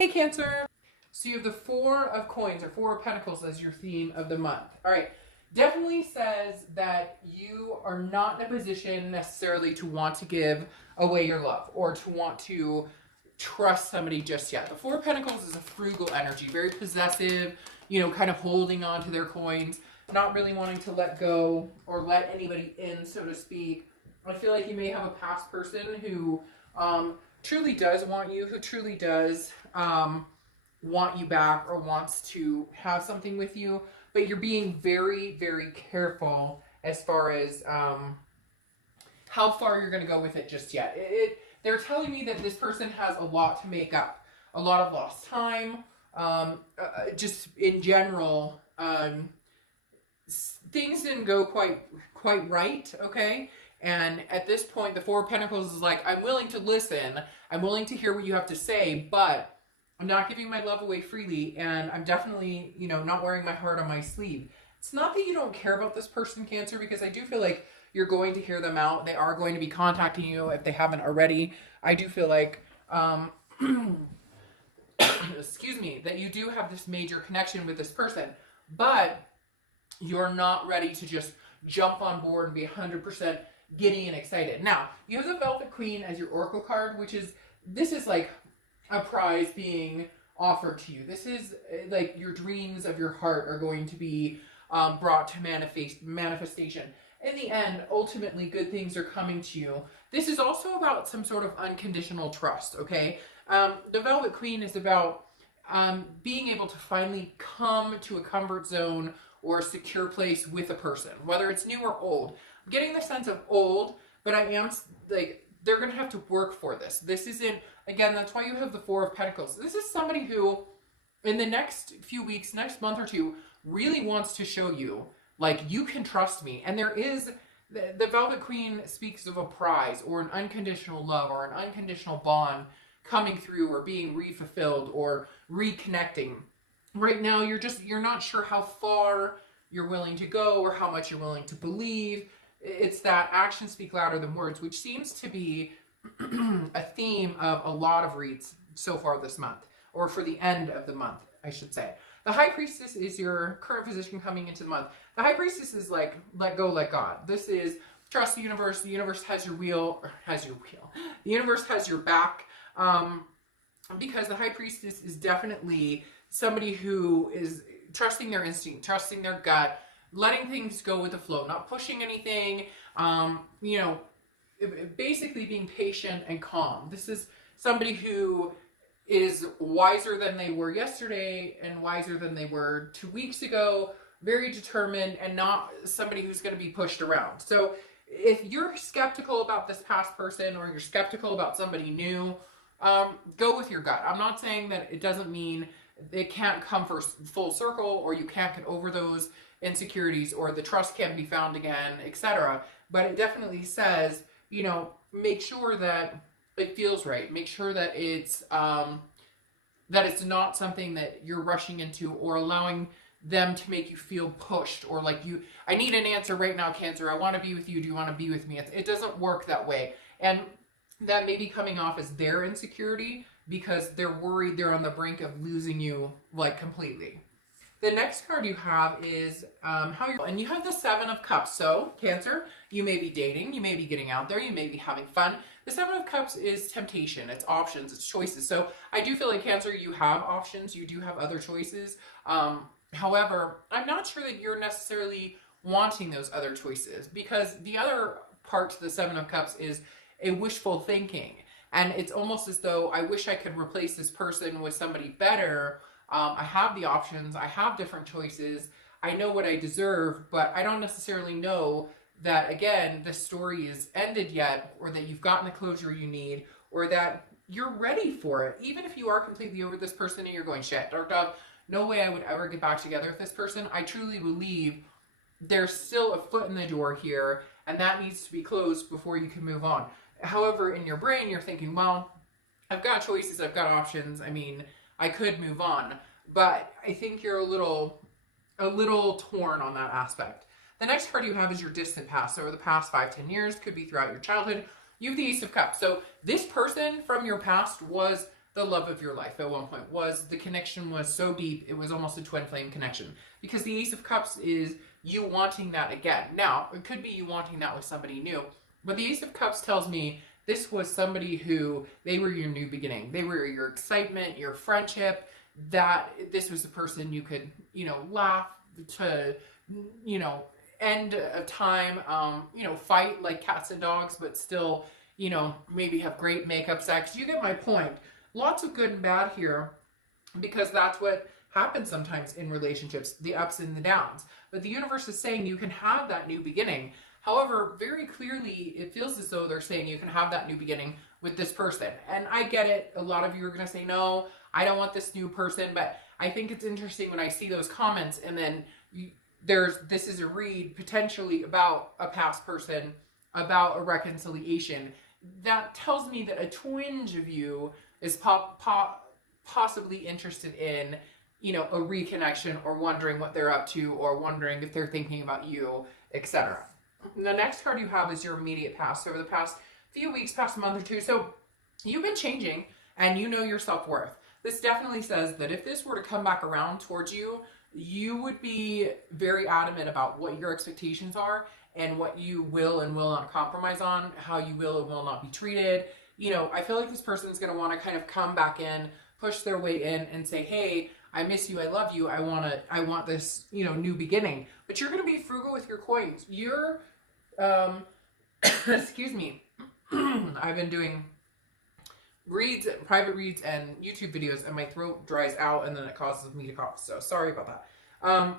Hey Cancer! So you have the Four of Coins or Four of Pentacles as your theme of the month. All right. Definitely says that you are not in a position necessarily to want to give away your love or to want to trust somebody just yet. The Four of Pentacles is a frugal energy, very possessive, kind of holding on to their coins, not really wanting to let go or let anybody in, so to speak. I feel like you may have a past person who truly does want you, who truly does want you back or wants to have something with you, but you're being very, very careful as far as how far you're going to go with it just yet. They're telling me that this person has a lot to make up, a lot of lost time, just in general. Things didn't go quite right, okay? And at this point, the Four of Pentacles is like, I'm willing to listen. I'm willing to hear what you have to say, but I'm not giving my love away freely. And I'm definitely, not wearing my heart on my sleeve. It's not that you don't care about this person, Cancer, because I do feel like you're going to hear them out. They are going to be contacting you if they haven't already. I do feel like, excuse me, that you do have this major connection with this person, but you're not ready to just jump on board and be 100% giddy and excited. Now, you have the Velvet Queen as your Oracle card, this is like a prize being offered to you. This is like your dreams of your heart are going to be brought to manifestation. In the end, ultimately, good things are coming to you. This is also about some sort of unconditional trust, okay? The Velvet Queen is about being able to finally come to a comfort zone or a secure place with a person, whether it's new or old. I'm getting the sense of old, but I am like, they're going to have to work for this. This isn't, again, that's why you have the Four of Pentacles. This is somebody who, in the next few weeks, next month or two, really wants to show you, like, you can trust me. And there is, the Velvet Queen speaks of a prize or an unconditional love or an unconditional bond coming through or being refulfilled or reconnecting. Right now, you're not sure how far you're willing to go or how much you're willing to believe. It's that actions speak louder than words, which seems to be a theme of a lot of reads so far this month, or for the end of the month, I should say. The High Priestess is your current position coming into the month. The High Priestess is like, let go, let God. This is trust the universe. The universe has your wheel. The universe has your back. Because the High Priestess is definitely somebody who is trusting their instinct, trusting their gut, letting things go with the flow, not pushing anything, basically being patient and calm. This is somebody who is wiser than they were yesterday and wiser than they were 2 weeks ago, very determined, and not somebody who's going to be pushed around. So if you're skeptical about this past person or you're skeptical about somebody new, go with your gut. I'm not saying that it doesn't mean it can't come for full circle or you can't get over those insecurities or the trust can't be found again, etc. But it definitely says, make sure that it feels right. Make sure that it's not something that you're rushing into or allowing them to make you feel pushed or like I need an answer right now, Cancer. I want to be with you. Do you want to be with me? It doesn't work that way. And that may be coming off as their insecurity because they're worried they're on the brink of losing you like completely. The next card you have is and you have the Seven of Cups. So, Cancer, you may be dating, you may be getting out there, you may be having fun. The Seven of Cups is temptation, it's options, it's choices. So I do feel like, Cancer, you have options, you do have other choices. However, I'm not sure that you're necessarily wanting those other choices because the other part to the Seven of Cups is a wishful thinking. And it's almost as though I wish I could replace this person with somebody better. I have the options. I have different choices. I know what I deserve, but I don't necessarily know that, again, the story is ended yet, or that you've gotten the closure you need, or that you're ready for it. Even if you are completely over this person and you're going, shit, dark dog, no way I would ever get back together with this person. I truly believe there's still a foot in the door here, and that needs to be closed before you can move on. However, in your brain, you're thinking, well, I've got choices, I've got options. I mean, I could move on, but I think you're a little torn on that aspect. The next card you have is your distant past. So over the past 5-10 years, could be throughout your childhood. You have the Ace of Cups. So this person from your past was the love of your life at one point. Was the connection was so deep, it was almost a twin flame connection. Because the Ace of Cups is you wanting that again. Now, it could be you wanting that with somebody new, but the Ace of Cups tells me this was somebody who, they were your new beginning. They were your excitement, your friendship, that this was the person you could, you know, laugh to, you know, end of time, you know, fight like cats and dogs, but still, you know, maybe have great makeup sex. You get my point. Lots of good and bad here, because that's what happens sometimes in relationships, the ups and the downs. But the universe is saying you can have that new beginning. However, very clearly, it feels as though they're saying you can have that new beginning with this person. And I get it. A lot of you are going to say, no, I don't want this new person. But I think it's interesting when I see those comments, and then this is a read potentially about a past person, about a reconciliation. That tells me that a twinge of you is possibly interested in, you know, a reconnection, or wondering what they're up to, or wondering if they're thinking about you, etc. The next card you have is your immediate past. So over the past few weeks, past month or two, so you've been changing and you know your self-worth. This definitely says that if this were to come back around towards you, you would be very adamant about what your expectations are and what you will and will not compromise on, how you will and will not be treated. You know, I feel like this person is going to want to kind of come back in, push their way in and say, hey, I miss you, I love you, I want this, you know, new beginning. But you're going to be frugal with your coins. You're, excuse me, I've been doing reads, private reads and YouTube videos, and my throat dries out and then it causes me to cough. So sorry about that.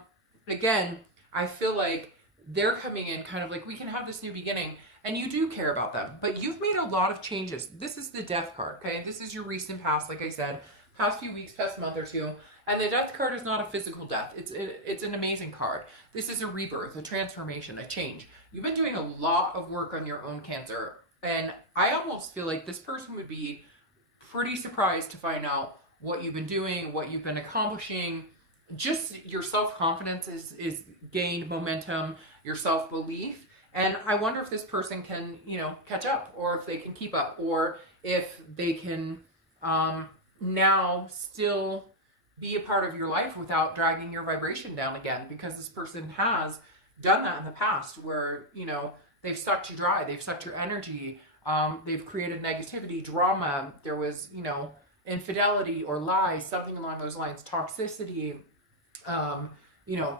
Again, I feel like they're coming in kind of like, we can have this new beginning, and you do care about them, but you've made a lot of changes. This is the Death card, okay? This is your recent past, like I said, past few weeks, past month or two. And the Death card is not a physical death. It's an amazing card. This is a rebirth, a transformation, a change. You've been doing a lot of work on your own Cancer, and I almost feel like this person would be pretty surprised to find out what you've been doing, what you've been accomplishing. Just your self-confidence is gained momentum, your self-belief. And I wonder if this person can, you know, catch up, or if they can keep up, or if they can now still be a part of your life without dragging your vibration down again, because this person has done that in the past where, you know, they've sucked you dry, they've sucked your energy, they've created negativity, drama, there was, you know, infidelity or lies, something along those lines, toxicity, you know,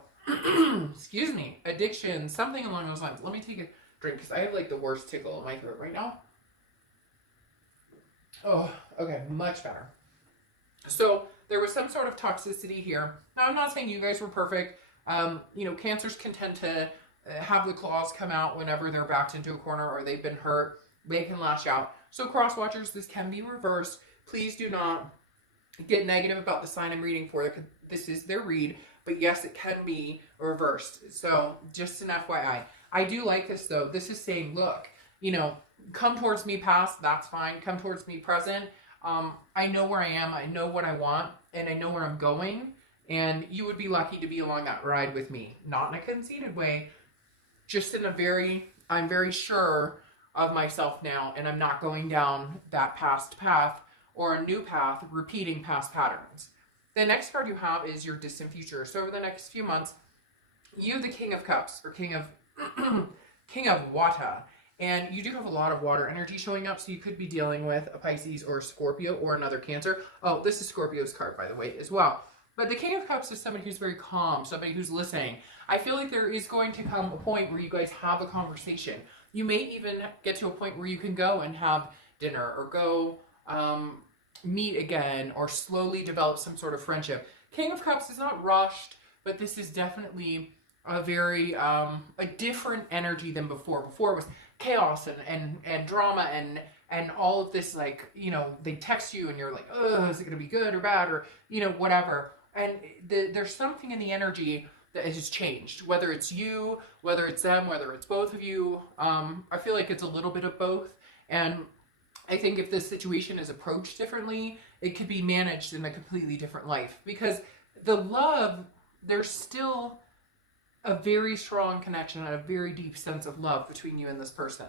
excuse me, addiction, something along those lines. Let me take a drink because I have like the worst tickle in my throat right now. Oh, okay, much better. So there was some sort of toxicity here. Now, I'm not saying you guys were perfect. You know, Cancers can tend to have the claws come out whenever they're backed into a corner or they've been hurt. They can lash out. So cross watchers, this can be reversed. Please do not get negative about the sign I'm reading for. This is their read, but yes, it can be reversed. So just an FYI. I do like this though. This is saying, look, you know, come towards me past, that's fine. Come towards me present. I know where I am, I know what I want, and I know where I'm going, and you would be lucky to be along that ride with me. Not in a conceited way, just in a I'm very sure of myself now, and I'm not going down that past path or a new path, repeating past patterns. The next card you have is your distant future. So over the next few months, you, the King of Cups, or King of King of Water. And you do have a lot of water energy showing up, so you could be dealing with a Pisces or a Scorpio or another Cancer. Oh, this is Scorpio's card, by the way, as well. But the King of Cups is somebody who's very calm, somebody who's listening. I feel like there is going to come a point where you guys have a conversation. You may even get to a point where you can go and have dinner or go meet again or slowly develop some sort of friendship. King of Cups is not rushed, but this is definitely a very a different energy than before. Before it was chaos and drama and all of this, like, you know, they text you and you're like, oh, is it going to be good or bad, or, you know, whatever. And there's something in the energy that has changed, whether it's you, whether it's them, whether it's both of you. I feel like it's a little bit of both. And I think if this situation is approached differently, it could be managed in a completely different life, because the love, there's still a very strong connection and a very deep sense of love between you and this person.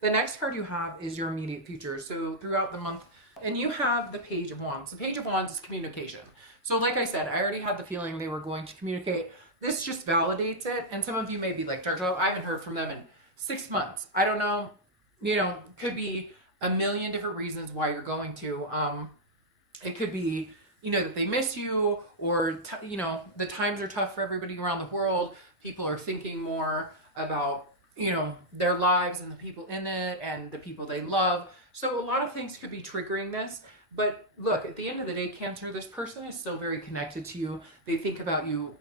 The next card you have is your immediate future. So throughout the month And you have the Page of Wands. The Page of Wands is communication. So like I said, I already had the feeling they were going to communicate. This just validates it. And some of you may be like, Darjo, I haven't heard from them in 6 months. I don't know. You know, could be a million different reasons why you're going to. It could be, you know, that they miss you, or, you know, the times are tough for everybody around the world. People are thinking more about, you know, their lives and the people in it and the people they love. So a lot of things could be triggering this. But look, at the end of the day, Cancer, this person is still very connected to you. They think about you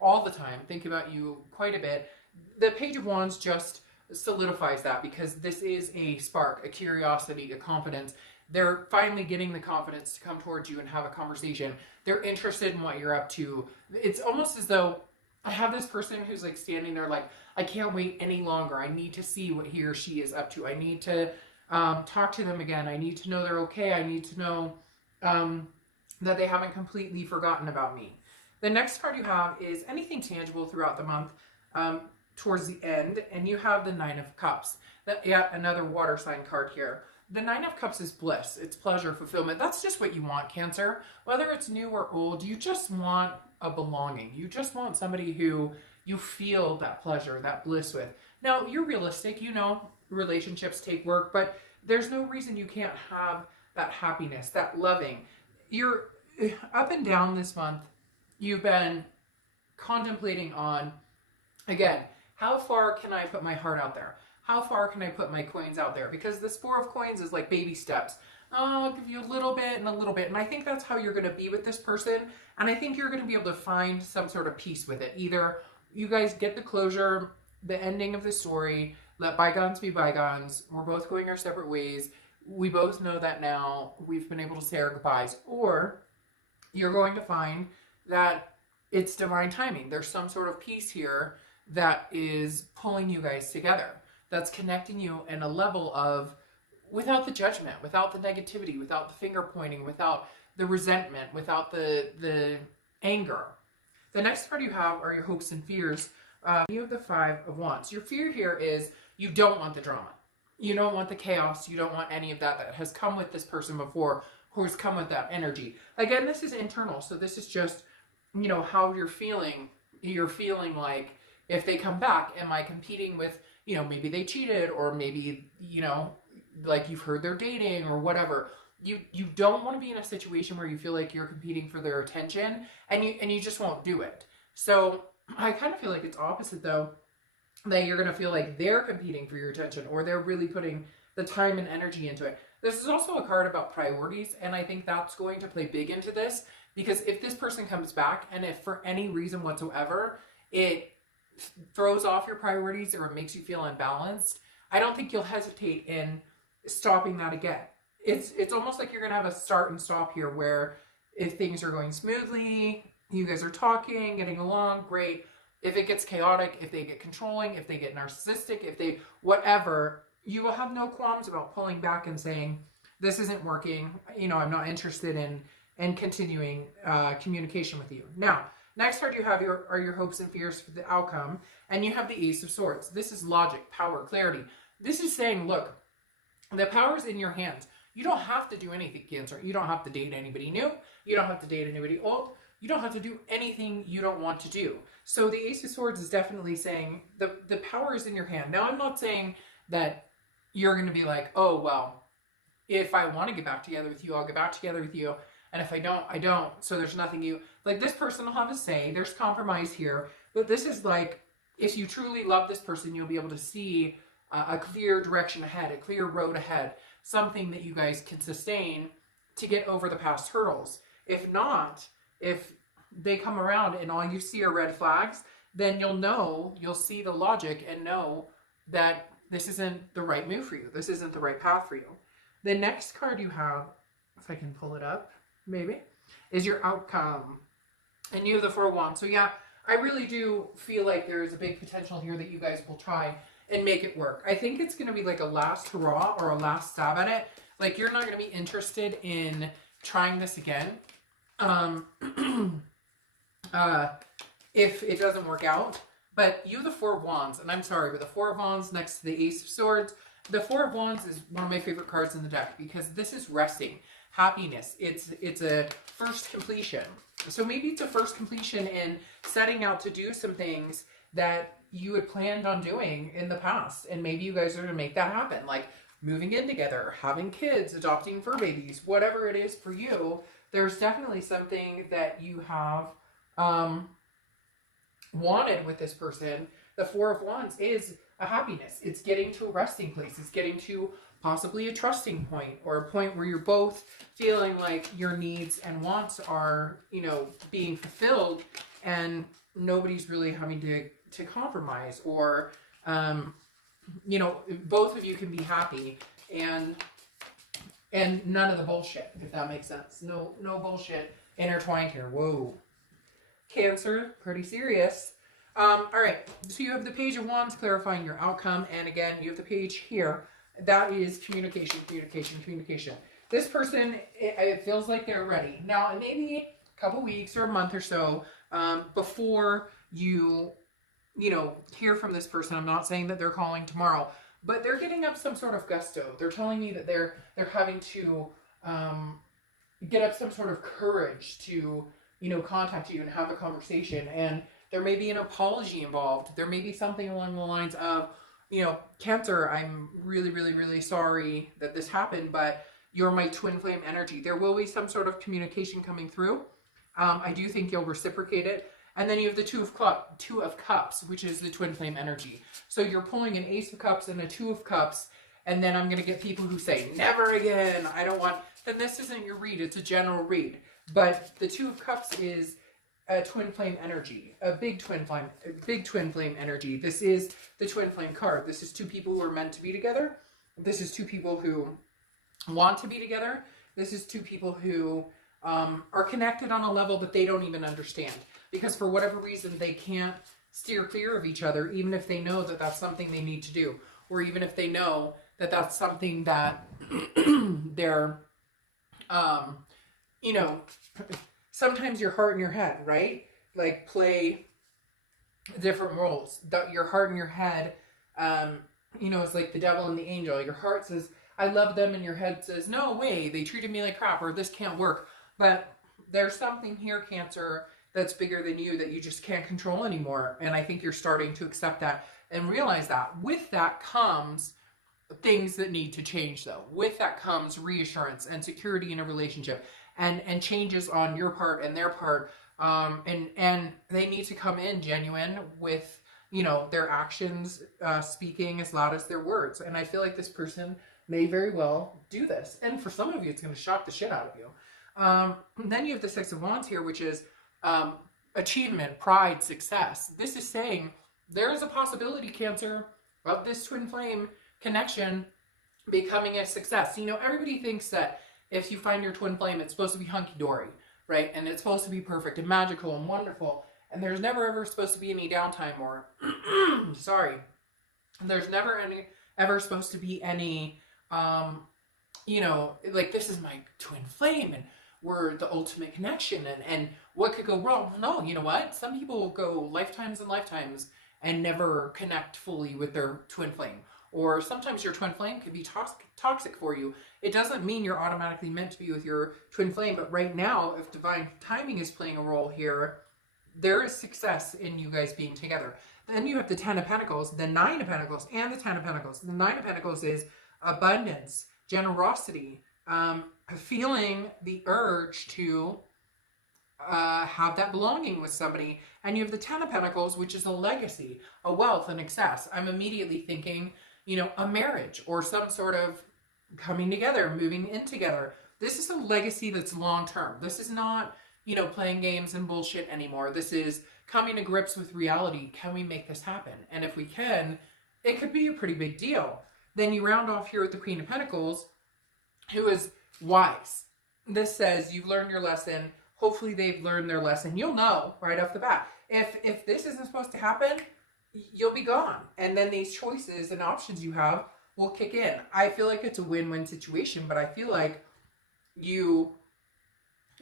all the time, think about you quite a bit. The Page of Wands just solidifies that, because this is a spark, a curiosity, a confidence. They're finally getting the confidence to come towards you and have a conversation. They're interested in what you're up to. It's almost as though I have this person who's like standing there like, I can't wait any longer. I need to see what he or she is up to. I need to talk to them again. I need to know they're okay. I need to know that they haven't completely forgotten about me. The next card you have is anything tangible throughout the month towards the end, and you have the Nine of Cups. Yet another water sign card here. The Nine of Cups is bliss. It's pleasure, fulfillment. That's just what you want, Cancer. Whether it's new or old, you just want a belonging. You just want somebody who you feel that pleasure, that bliss with. Now, you're realistic. You know, relationships take work, but there's no reason you can't have that happiness, that loving. You're up and down this month. You've been contemplating on, again, how far can I put my heart out there? How far can I put my coins out there? Because this Four of Coins is like baby steps. Oh, I'll give you a little bit and a little bit. And I think that's how you're going to be with this person. And I think you're going to be able to find some sort of peace with it. Either you guys get the closure, the ending of the story, let bygones be bygones. We're both going our separate ways. We both know that now. We've been able to say our goodbyes. Or you're going to find that it's divine timing. There's some sort of peace here that is pulling you guys together. That's connecting you in a level of, without the judgment, without the negativity, without the finger pointing, without the resentment, without the anger. The next card you have are your hopes and fears. You have the Five of Wands. Your fear here is you don't want the drama. You don't want the chaos. You don't want any of that has come with this person before, who's come with that energy. Again, this is internal. So this is just, you know, how you're feeling. You're feeling like, if they come back, am I competing with, you know, maybe they cheated, or maybe, you know, like you've heard they're dating or whatever. You don't want to be in a situation where you feel like you're competing for their attention, and you just won't do it. So I kind of feel like it's opposite though, that you're going to feel like they're competing for your attention, or they're really putting the time and energy into it. This is also a card about priorities, and I think that's going to play big into this, because if this person comes back and if for any reason whatsoever it throws off your priorities or it makes you feel unbalanced, I don't think you'll hesitate in stopping that again. It's almost like you're going to have a start and stop here, where if things are going smoothly, you guys are talking, getting along, great. If it gets chaotic, if they get controlling, if they get narcissistic, if they, whatever, you will have no qualms about pulling back and saying, this isn't working, you know, I'm not interested in continuing communication with you. Now, next card you have are your hopes and fears for the outcome, and you have the Ace of Swords. This is logic, power, clarity. This is saying, look, the power's in your hands. You don't have to do anything, Cancer. You don't have to date anybody new. You don't have to date anybody old. You don't have to do anything you don't want to do. So the Ace of Swords is definitely saying the power is in your hand. Now, I'm not saying that you're going to be like, oh, well, if I want to get back together with you, I'll get back together with you. And if I don't, I don't. So there's nothing you, like, this person will have a say. There's compromise here. But this is like, if you truly love this person, you'll be able to see a clear direction ahead, a clear road ahead, something that you guys can sustain to get over the past hurdles. If not, if they come around and all you see are red flags, then you'll see the logic and know that this isn't the right move for you. This isn't the right path for you. The next card you have, if I can pull it up, maybe, is your outcome. And you have the Four of Wands. So yeah, I really do feel like there is a big potential here that you guys will try and make it work. I think it's going to be like a last hurrah or a last stab at it. Like, you're not going to be interested in trying this again if it doesn't work out. But you have the Four of Wands, and I'm sorry, but the Four of Wands next to the Ace of Swords The Four of Wands is one of my favorite cards in the deck because this is resting, happiness. It's a first completion. So maybe it's a first completion in setting out to do some things that you had planned on doing in the past. And maybe you guys are going to make that happen. Like moving in together, having kids, adopting fur babies, whatever it is for you. There's definitely something that you have wanted with this person. The Four of Wands is a happiness. It's getting to a resting place. It's getting to possibly a trusting point, or a point where you're both feeling like your needs and wants are, you know, being fulfilled, and nobody's really having to compromise, or, you know, both of you can be happy, and none of the bullshit, if that makes sense. No bullshit intertwined here. Whoa. Cancer, pretty serious. All right, so you have the Page of Wands clarifying your outcome, and again, you have the page here. That is communication, communication, communication. This person, it feels like they're ready. Now, it may be a couple weeks or a month or so before you know, hear from this person. I'm not saying that they're calling tomorrow, but they're getting up some sort of gusto. They're telling me that they're having to get up some sort of courage to, you know, contact you and have a conversation. And there may be an apology involved. There may be something along the lines of, you know, Cancer, I'm really, really, really sorry that this happened, but you're my twin flame energy. There will be some sort of communication coming through. I do think you'll reciprocate it. And then you have the Two of Cups, which is the twin flame energy. So you're pulling an Ace of Cups and a Two of Cups, and then I'm going to get people who say, never again, I don't want, then this isn't your read, it's a general read. But the Two of Cups is a twin flame energy, a big twin flame energy. This is the twin flame card. This is two people who are meant to be together. This is two people who want to be together. This is two people who are connected on a level that they don't even understand, because for whatever reason they can't steer clear of each other, even if they know that that's something they need to do, or even if they know that that's something that they're you know, sometimes your heart and your head, right? Like play different roles. Your heart and your head, you know, it's like the devil and the angel. Your heart says, I love them, and your head says, no way, they treated me like crap, or this can't work. But there's something here, Cancer, that's bigger than you that you just can't control anymore. And I think you're starting to accept that and realize that. With that comes things that need to change, though. With that comes reassurance and security in a relationship, and changes on your part and their part, and they need to come in genuine with, you know, their actions speaking as loud as their words. And I feel like this person may very well do this, and for some of you it's going to shock the shit out of you. Then you have the Six of Wands here, which is achievement, pride, success. This is saying there is a possibility, Cancer, of this twin flame connection becoming a success. You know, everybody thinks that if you find your twin flame, it's supposed to be hunky-dory, right? And it's supposed to be perfect and magical and wonderful. And there's never ever supposed to be any downtime, or, sorry, there's never ever supposed to be any, you know, like, this is my twin flame and we're the ultimate connection, and what could go wrong? No, you know what? Some people will go lifetimes and lifetimes and never connect fully with their twin flame. Or sometimes your twin flame can be toxic for you. It doesn't mean you're automatically meant to be with your twin flame, but right now, if divine timing is playing a role here, there is success in you guys being together. Then you have the Ten of Pentacles, the Nine of Pentacles, and the Ten of Pentacles. The Nine of Pentacles is abundance, generosity, feeling the urge to have that belonging with somebody. And you have the Ten of Pentacles, which is a legacy, a wealth, an excess. I'm immediately thinking, you know, a marriage or some sort of coming together, moving in together. This is a legacy that's long-term. This is not, you know, playing games and bullshit anymore. This is coming to grips with reality. Can we make this happen? And if we can, it could be a pretty big deal. Then you round off here with the Queen of Pentacles, who is wise. This says you've learned your lesson. Hopefully they've learned their lesson. You'll know right off the bat. If this isn't supposed to happen, you'll be gone. And then these choices and options you have will kick in. I feel like it's a win-win situation, but I feel like you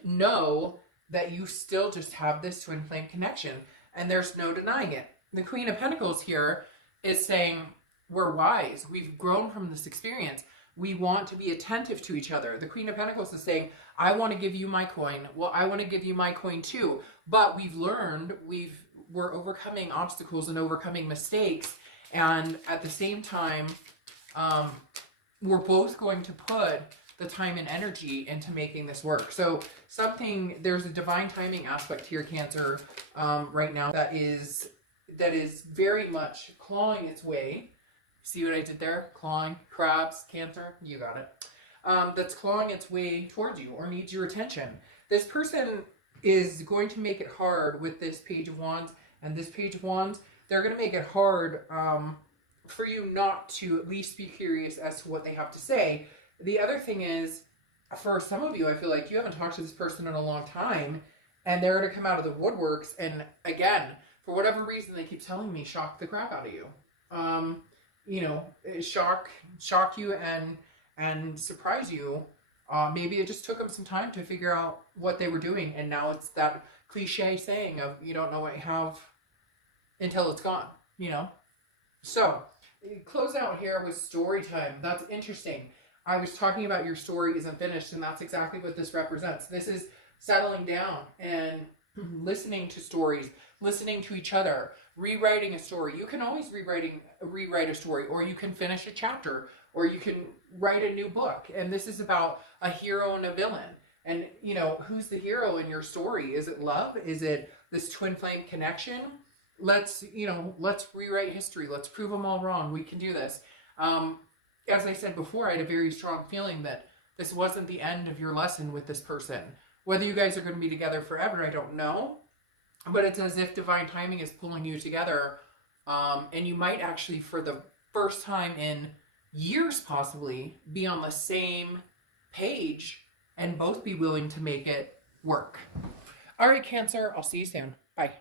know that you still just have this twin flame connection, and there's no denying it. The Queen of Pentacles here is saying, we're wise. We've grown from this experience. We want to be attentive to each other. The Queen of Pentacles is saying, I want to give you my coin. Well, I want to give you my coin too. But we've learned, we're overcoming obstacles and overcoming mistakes. And at the same time, we're both going to put the time and energy into making this work. So there's a divine timing aspect here, Cancer, right now that is very much clawing its way. See what I did there? Clawing, crabs, Cancer, you got it. That's clawing its way towards you or needs your attention. This person is going to make it hard with this Page of Wands and this Page of Wands. They're going to make it hard for you not to at least be curious as to what they have to say. The other thing is, for some of you, I feel like you haven't talked to this person in a long time, and they're going to come out of the woodworks, and again, for whatever reason, they keep telling me, shock the crap out of you. You know, shock you and surprise you. Maybe it just took them some time to figure out what they were doing, and now it's that cliche saying of you don't know what you have until it's gone, you know? So, close out here with story time. That's interesting. I was talking about your story isn't finished, and that's exactly what this represents. This is settling down and listening to stories, listening to each other, rewriting a story. You can always rewrite a story, or you can finish a chapter, or you can write a new book. And this is about a hero and a villain. And, you know, who's the hero in your story? Is it love? Is it this twin flame connection? Let's rewrite history. Let's prove them all wrong. We can do this. As I said before, I had a very strong feeling that this wasn't the end of your lesson with this person. Whether you guys are going to be together forever, I don't know. But it's as if divine timing is pulling you together. And you might actually, for the first time in years possibly, be on the same page and both be willing to make it work. All right, Cancer, I'll see you soon. Bye.